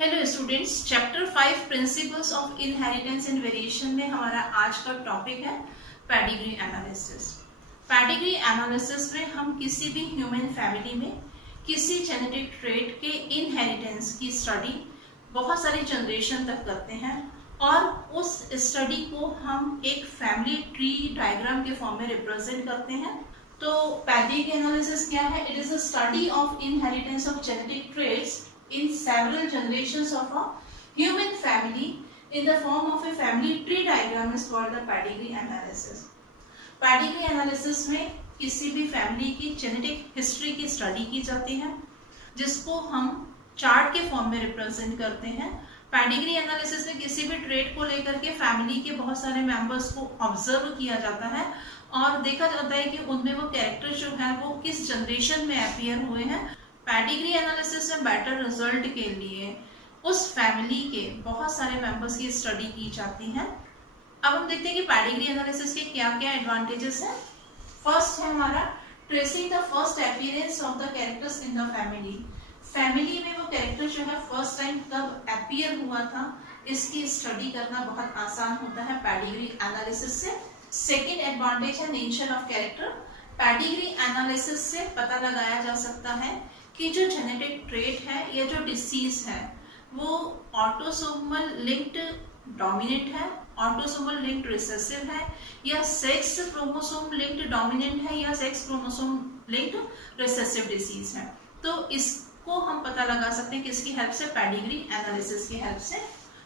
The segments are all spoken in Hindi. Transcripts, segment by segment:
Hello students, chapter 5 principles of inheritance and variation में हमारा आज का टॉपिक है पेडिग्री एनालिसिस। पेडिग्री एनालिसिस में हम किसी भी ह्यूमन फैमिली में किसी जेनेटिक ट्रेट के इनहेरिटेंस की स्टडी बहुत सारी जनरेशन तक करते हैं और उस स्टडी को हम एक फैमिली ट्री डायग्राम के फॉर्म में रिप्रेजेंट करते हैं। तो पेडिग्री एनालिसिस क्या है? It is a study of inheritance of genetic traits in several generations of a human family in the form of a family tree diagram is called the pedigree analysis. Pedigree analysis में किसी भी फैमिली की जेनेटिक हिस्ट्री की स्टडी की जाती है जिसको हम चार्ट के फॉर्म में रिप्रेजेंट करते हैं। पेडिग्री एनालिसिस में किसी भी ट्रेट को लेकर के फैमिली के बहुत सारे मेंबर्स को ऑब्जर्व किया जाता है और देखा जाता है कि उनमें वो कैरेक्टर जो है वो किस जनरेशन में अपीयर हुए हैं। पेडिग्री एनालिसिस में बेटर रिजल्ट के लिए उस फैमिली के बहुत सारे मेंबर्स की स्टडी की जाती है। अब हम देखते हैं कि पेडिग्री एनालिसिस के क्या क्या एडवांटेजेस हैं। फर्स्ट है हमारा tracing the first appearance of the characters in the family. Family में वो कैरेक्टर जो है फर्स्ट टाइम कब अपीयर हुआ था इसकी स्टडी करना बहुत आसान होता है पेडिग्री एनालिसिस से। सेकेंड एडवांटेज है nature of character. Pedigree analysis से पता लगाया जा सकता है कि जो जेनेटिक ट्रेट है या जो डिसीज है वो ऑटोसोमल लिंक्ड डोमिनेंट है, ऑटोसोमल लिंक्ड रिसेसिव है या सेक्स क्रोमोसोम लिंक्ड डोमिनेंट है या sex chromosome linked recessive disease है। तो इसको हम पता लगा सकते हैं किसकी हेल्प से? पेडिग्री एनालिसिस की हेल्प से।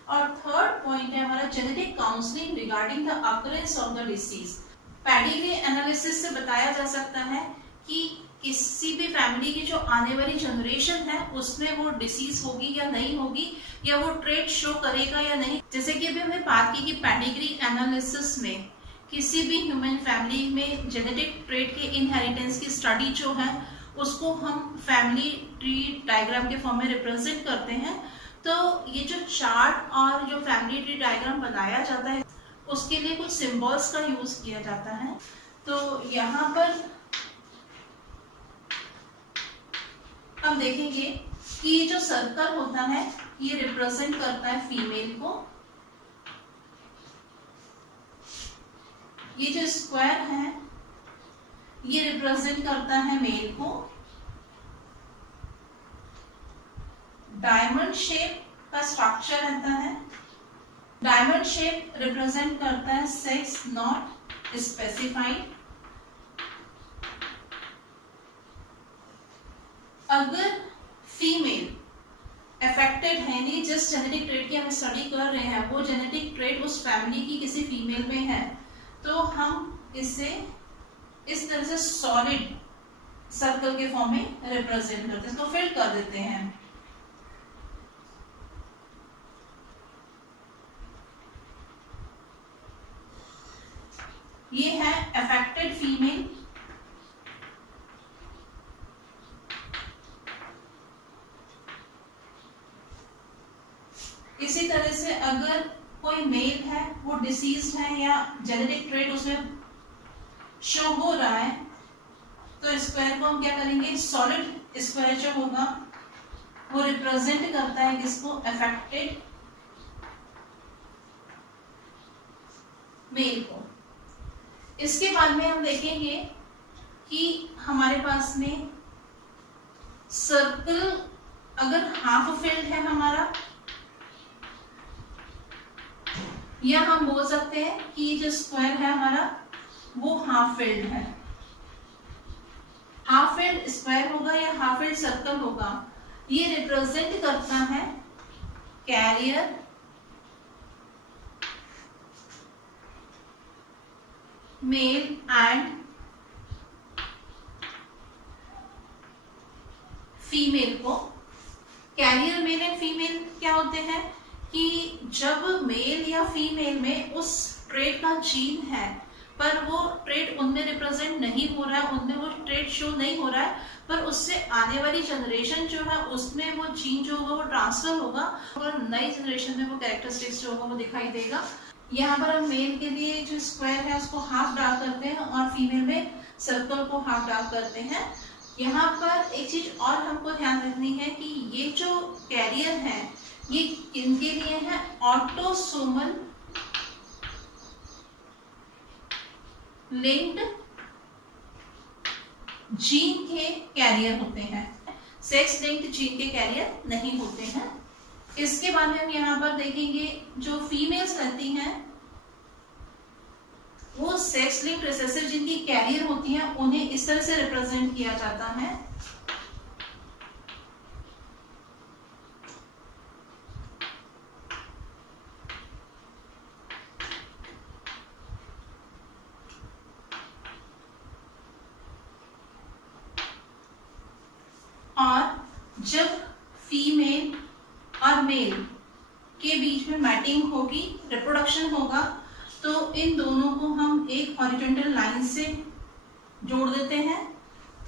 और थर्ड पॉइंट है हमारा genetic counselling regarding the occurrence of the disease. Pedigree analysis से बताया जा सकता है कि किसी भी फैमिली की जो आने वाली जनरेशन है उसमें वो डिसीज होगी या नहीं होगी या वो ट्रेट शो करेगा या नहीं। जैसे कि अभी हमने बात की कि पेडिग्री एनालिसिस में किसी भी ह्यूमन फैमिली में जेनेटिक ट्रेट के इनहेरिटेंस की स्टडी जो है उसको हम फैमिली ट्री डायग्राम के फॉर्म में रिप्रेजेंट करते हैं। तो ये जो चार्ट और जो फैमिली ट्री डायग्राम बनाया जाता है उसके लिए कुछ सिंबल्स का यूज किया जाता है। तो यहाँ पर हम देखेंगे कि ये जो सर्कल होता है ये रिप्रेजेंट करता है फीमेल को, ये जो स्क्वायर है ये रिप्रेजेंट करता है मेल को, डायमंड शेप का स्ट्रक्चर रहता है, डायमंड शेप रिप्रेजेंट करता है सेक्स नॉट स्पेसिफाइड। अगर फीमेल अफेक्टेड है, नहीं जिस जेनेटिक ट्रेट की हम स्टडी कर रहे हैं वो जेनेटिक ट्रेट उस फैमिली की किसी फीमेल में है तो हम इसे इस तरह से सॉलिड सर्कल के फॉर्म में रिप्रेजेंट करते हैं, इसको फिल कर देते हैं। ये है अफेक्टेड फीमेल। इसी तरह से अगर कोई मेल है वो डिसीज्ड है या जेनेटिक ट्रेट उसमें शो हो रहा है तो स्क्वायर को हम क्या करेंगे? सॉलिड स्क्वायर जो होगा वो रिप्रेजेंट करता है किसको? अफेक्टेड मेल को। इसके बाद में हम देखेंगे कि हमारे पास में सर्कल अगर हाफ फिल्ड है हमारा, या हम बोल सकते हैं कि जो स्क्वायर है हमारा वो हाफ फिल्ड है। हाफ फिल्ड स्क्वायर होगा या हाफ फिल्ड सर्कल होगा, ये रिप्रेजेंट करता है कैरियर मेल एंड फीमेल को। कैरियर मेल एंड फीमेल क्या होते हैं कि जब मेल या फीमेल में उस ट्रेट का जीन है पर वो ट्रेट उनमें रिप्रेजेंट नहीं हो रहा है, उनमें वो ट्रेट शो नहीं हो रहा है, पर उससे आने वाली जनरेशन जो है उसमें वो जीन जो होगा वो ट्रांसफर होगा और नई जनरेशन में वो कैरेक्टरिस्टिक्स जो होगा वो दिखाई देगा। यहाँ पर हम मेल के लिए जो स्क्वायर है उसको हाफ ड्रा करते हैं और फीमेल में सर्कल को हाफ ड्रा करते हैं। यहाँ पर एक चीज और हमको ध्यान रखनी है कि ये जो कैरियर है ये किनके लिए है? ऑटोसोमल लिंक्ड जीन के कैरियर होते हैं, सेक्स लिंक्ड जीन के कैरियर नहीं होते हैं। इसके बाद में हम यहाँ पर देखेंगे जो फीमेल्स रहती हैं वो सेक्स लिंक्ड रिसेसिव जीन की कैरियर होती हैं, उन्हें इस तरह से रिप्रेजेंट किया जाता है। और जब फीमेल और मेल के बीच में मैटिंग होगी, रिप्रोडक्शन होगा, तो इन दोनों को हम एक हॉरिजॉन्टल लाइन से जोड़ देते हैं।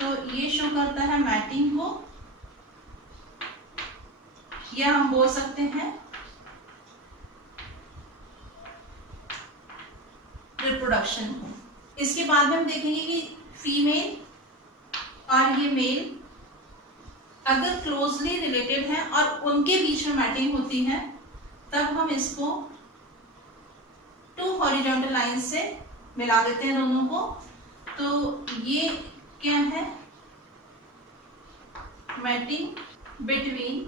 तो ये शो करता है मैटिंग को, या हम बोल सकते हैं रिप्रोडक्शन को। इसके बाद में हम देखेंगे कि फीमेल और ये मेल अगर क्लोजली रिलेटेड है और उनके बीच में मैटिंग होती है, तब हम इसको टू हॉरिजॉन्टल लाइन से मिला देते हैं दोनों को। तो ये क्या है? Mating between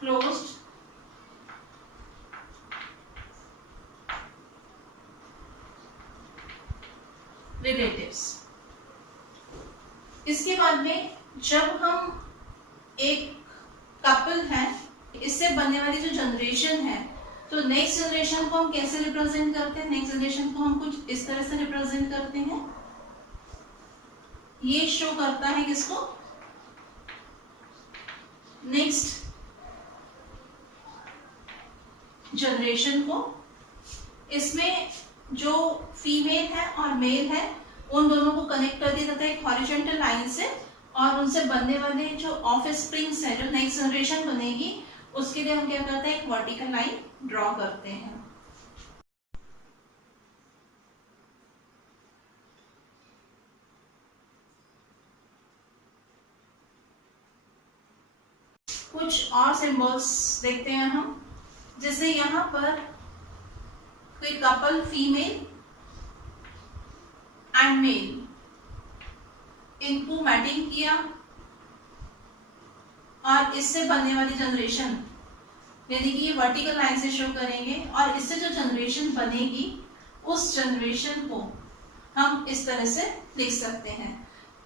closed relatives. इसके बाद में जब हम एक कपल है, इससे बनने वाली जो जनरेशन है, तो नेक्स्ट जनरेशन को हम कैसे रिप्रेजेंट करते हैं? नेक्स्ट जनरेशन को हम कुछ इस तरह से रिप्रेजेंट करते हैं। ये शो करता है किसको? नेक्स्ट जनरेशन को। इसमें जो फीमेल है और मेल है उन दोनों को कनेक्ट कर दिया जाता है एक हॉरिजॉन्टल लाइन से, और उनसे बनने वाले जो ऑफ स्प्रिंग्स है, जो नेक्स्ट जनरेशन बनेगी, उसके लिए हम क्या करते हैं? एक वर्टिकल लाइन ड्रॉ करते हैं। कुछ और सिंबल्स देखते हैं हम, जैसे यहाँ पर कोई कपल फीमेल एंड मेल, इनको मैटिंग किया और इससे बनने वाली जनरेशन, यानी कि ये वर्टिकल लाइन से शो करेंगे, और इससे जो जनरेशन बनेगी उस जनरेशन को हम इस तरह से लिख सकते हैं।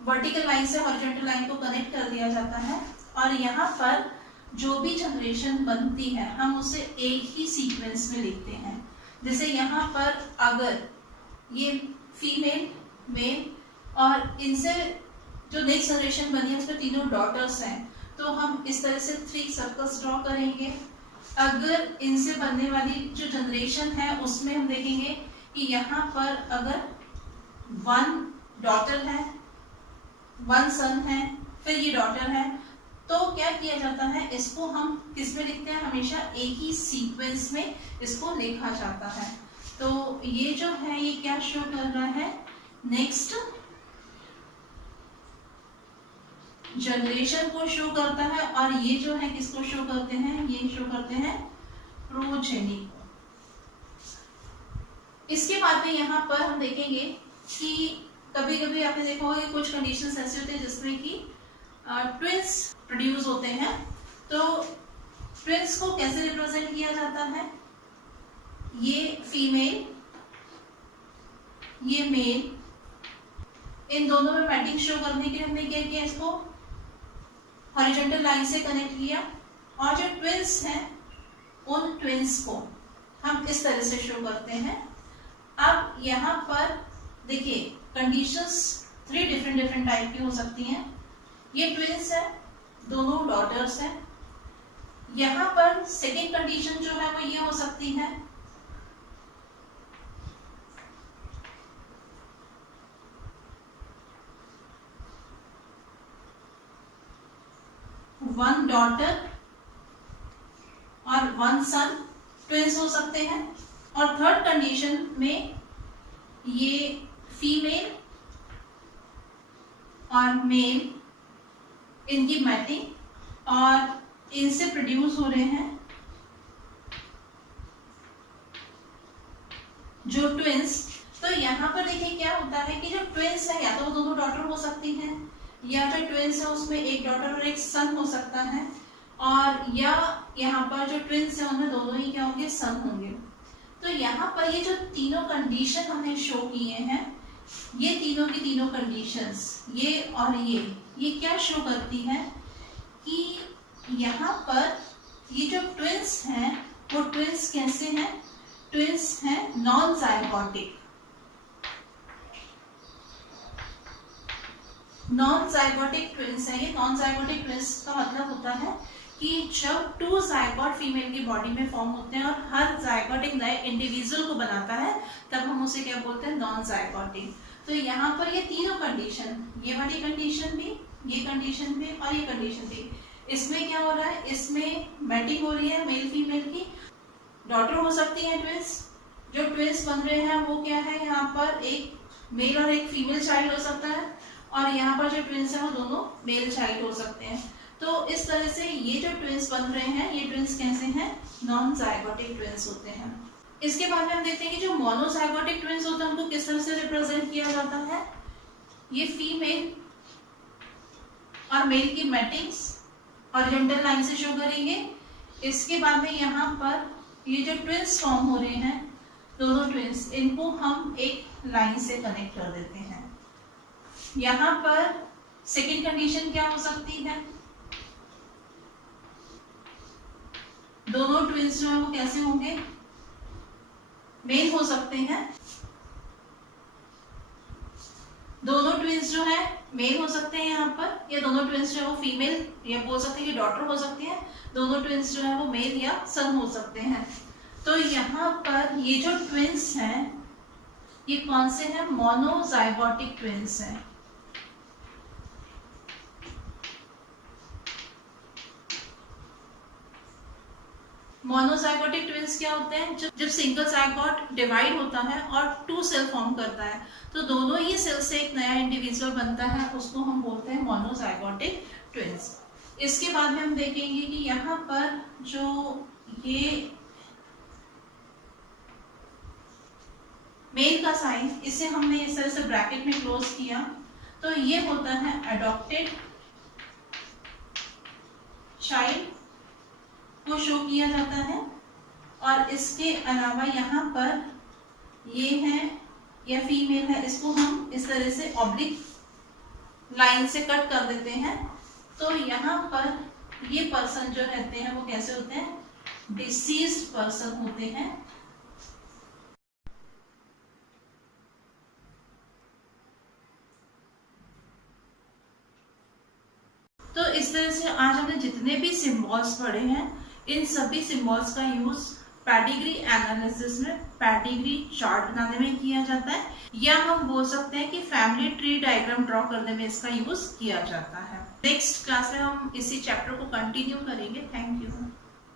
वर्टिकल लाइन से हॉरिजॉन्टल लाइन को कनेक्ट कर दिया जाता है, और यहाँ पर जो भी जनरेशन बनती है हम उसे एक ही सीक्वेंस में लिखते हैं। जैसे यहाँ पर अगर ये फीमेल मेल और इनसे जो नेक्स्ट जनरेशन बनी है उसमें तीनों डॉटर्स हैं, तो हम इस तरह से 3 सर्कल्स ड्रॉ करेंगे। अगर इनसे बनने वाली जो जनरेशन है उसमें हम देखेंगे कि यहाँ पर अगर 1 डॉटर है, 1 सन है, फिर ये डॉटर है, तो क्या किया जाता है? इसको हम किस में लिखते हैं? हमेशा एक ही सीक्वेंस में इसको लिखा जाता है। तो ये जो है ये क्या शो कर रहा है? नेक्स्ट जनरेशन को शो करता है, और ये जो है किसको शो करते हैं? ये शो करते हैं प्रोजेनी को। इसके बाद में यहाँ पर हम देखेंगे कि कभी कभी आपने देखा होगा कि कुछ कंडीशंस ऐसे होते हैं जिसमें कि ट्विंस प्रोड्यूस होते हैं। तो ट्विंस को कैसे रिप्रेजेंट किया जाता है? ये फीमेल, ये मेल, इन दोनों में मैटिंग शो करने के लिए हमने क्या किया? इसको हॉरिजॉन्टल लाइन से कनेक्ट किया, और जो ट्विंस हैं उन ट्विंस को हम इस तरह से शो करते हैं। अब यहाँ पर देखिए कंडीशंस 3 डिफरेंट टाइप की हो सकती हैं। ये ट्विंस है, दोनों डॉटर्स हैं। यहाँ पर सेकेंड कंडीशन जो है वो ये हो सकती है, वन डॉटर और 1 सन ट्विंस हो सकते हैं। और थर्ड कंडीशन में ये फीमेल और मेल, इनकी मैटिंग और इनसे प्रोड्यूस हो रहे हैं जो ट्विंस। तो यहाँ पर देखिए क्या होता है कि जो ट्विंस है या तो वो दोनों डॉटर हो सकती हैं, या जो ट्विंस है उसमें एक डॉटर और एक सन हो सकता है, और या यहाँ पर जो ट्विंस है उनमें दोनों ही क्या होंगे, सन होंगे। तो यहाँ पर ये जो तीनों कंडीशन हमने शो किए हैं, ये तीनों की तीनों कंडीशंस, ये और ये क्या शो करती है कि यहाँ पर ये जो ट्विंस हैं वो ट्विंस कैसे हैं, ट्विंस हैं non zygotic. Non zygotic twins है ये। नॉन जाइगोटिक ट्विंस का मतलब होता है कि जब 2 जाइगोट फीमेल की बॉडी में फॉर्म होते हैं और हर जाइगोट एक नए इंडिविजुअल को बनाता है, तब हम उसे क्या बोलते हैं, नॉन जाइगोटिक। तो यहाँ पर ये तीनों कंडीशन, ये वाली कंडीशन भी, ये कंडीशन भी और ये कंडीशन भी, इसमें क्या हो रहा है, इसमें मैटिंग हो रही है मेल फीमेल की। डॉटर हो सकती है ट्विंस, जो ट्विंस बन रहे हैं वो क्या है, यहाँ पर एक मेल और एक फीमेल चाइल्ड हो सकता है, और यहाँ पर जो ट्विंस है वो दोनों मेल चाइल्ड हो सकते हैं। तो इस तरह से ये जो ट्विंस बन रहे हैं, ये ट्विंस कैसे हैं, नॉन जाइगोटिक ट्विंस होते हैं। इसके बाद में हम देखते हैं कि जो मोनोजाइगोटिक ट्विंस होते हैं उनको किस तरह से रिप्रेजेंट किया जाता है। ये फीमेल और मेल की मैटिंग्स हॉरिजॉन्टल लाइन से शो करेंगे। इसके बाद में यहाँ पर ये जो ट्विंस फॉर्म हो रहे हैं, दोनों ट्विंस, इनको हम एक लाइन से कनेक्ट कर देते हैं। यहाँ पर सेकेंड कंडीशन क्या हो सकती है, दोनों ट्विंस जो है वो कैसे होंगे, मेल हो सकते हैं। दोनों ट्विंस जो है मेल हो सकते हैं यहाँ पर, या दोनों ट्विंस जो है वो फीमेल, या बोल सकते हैं कि डॉटर हो सकती है। दोनों ट्विंस जो है वो मेल या सन हो सकते हैं। तो यहाँ पर ये जो ट्विंस हैं ये कौन से हैं, मोनोजाइगोटिक ट्विंस हैं। मोनोजाइगोटिक ट्विंस क्या होते हैं, जब सिंगल जाइगोट डिवाइड होता है और 2 सेल फॉर्म करता है, तो दोनों ही सेल से एक नया इंडिविजुअल बनता है, उसको हम बोलते हैं मोनोजाइगोटिक ट्विंस। इसके बाद में हम देखेंगे कि यहाँ पर जो ये मेल का साइन, इसे हमने इस तरह से ब्रैकेट में क्लोज किया, तो ये होता है अडॉप्टेड चाइल्ड को शो किया जाता है। और इसके अलावा यहाँ पर ये है या फीमेल है, इसको हम इस तरह से ऑब्लिक लाइन से कट कर देते हैं। तो यहाँ पर ये पर्सन जो रहते हैं वो कैसे होते हैं, डिसीज्ड पर्सन होते हैं। तो इस तरह से आज हमने जितने भी सिंबल्स पढ़े हैं, इन सभी सिंबल्स का यूज पेडिग्री एनालिसिस में पेडिग्री चार्ट बनाने में किया जाता है, या हम बोल सकते हैं कि फैमिली ट्री डायग्राम ड्रॉ करने में इसका यूज किया जाता है। नेक्स्ट क्लास में हम इसी चैप्टर को कंटिन्यू करेंगे। Thank you.